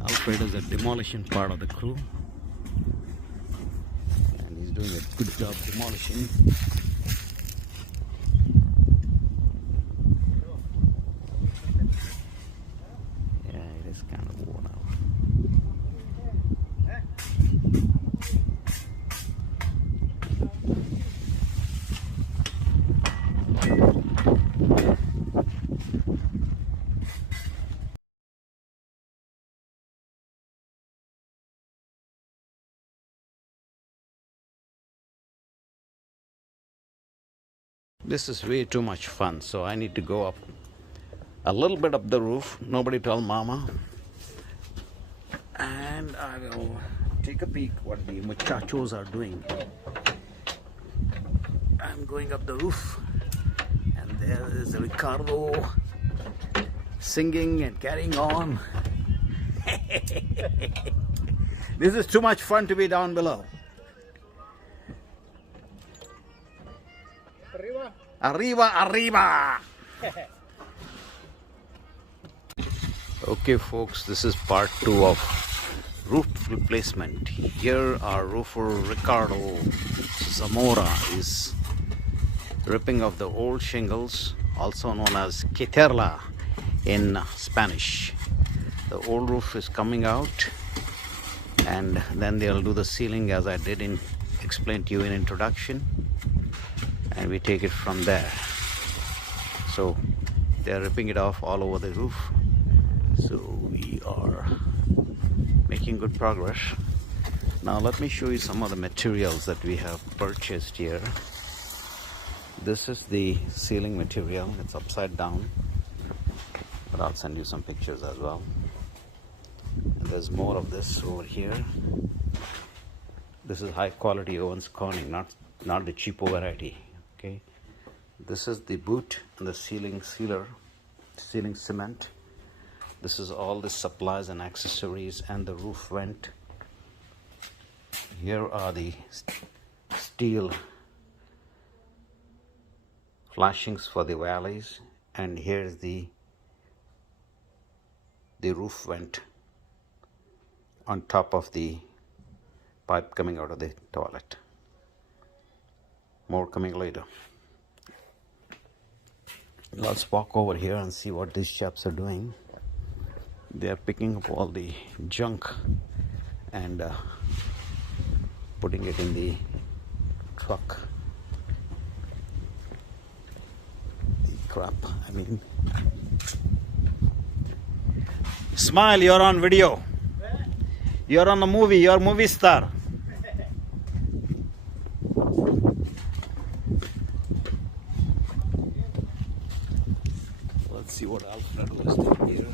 Alfred is a demolition part of the crew, and he's doing a good job demolishing. Yeah, it is kind of worn out. This is way too much fun, so I need to go up a little bit up the roof. Nobody tell mama. And I will take a peek what the muchachos are doing. I'm going up the roof, and there is Ricardo singing and carrying on. This is too much fun to be down below. Arriba, arriba! Okay folks, this is part 2 of roof replacement. Here our roofer Ricardo Zamora is ripping off the old shingles, also known as quiterla in Spanish. The old roof is coming out, and then they'll do the ceiling as I did explain to you in introduction, and we take it from there. So they're ripping it off all over the roof, so we are making good progress. Now let me show you some of the materials that we have purchased here. This is the ceiling material. It's upside down, but I'll send you some pictures as well. And there's more of this over here. This is high quality Owens Corning, not the cheapo variety. Okay, this is the boot and the ceiling sealer, ceiling cement. This is all the supplies and accessories and the roof vent. Here are the steel flashings for the valleys, and here's the roof vent on top of the pipe coming out of the toilet. More coming later. Let's walk over here and see what these chaps are doing. They are picking up all the junk and putting it in the truck. The crap, I mean. Smile, you're on video. You're on a movie, you're a movie star. Let's see what Alfredo is doing here.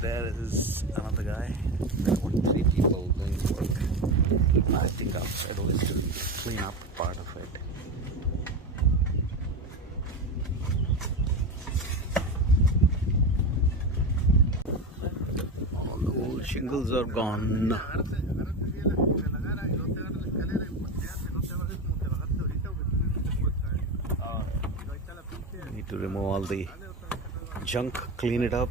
There is another guy. There were 3 people doing work. I think Alfredo is doing the cleanup part of it. All the old shingles are gone. Need to remove all the junk, clean it up.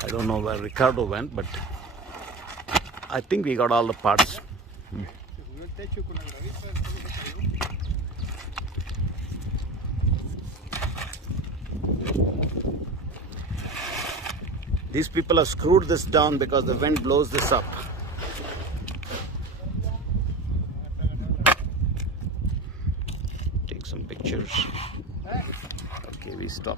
I don't know where Ricardo went, but I think we got all the parts. These people have screwed this down because the wind blows this up. Take some pictures. Okay, we stop.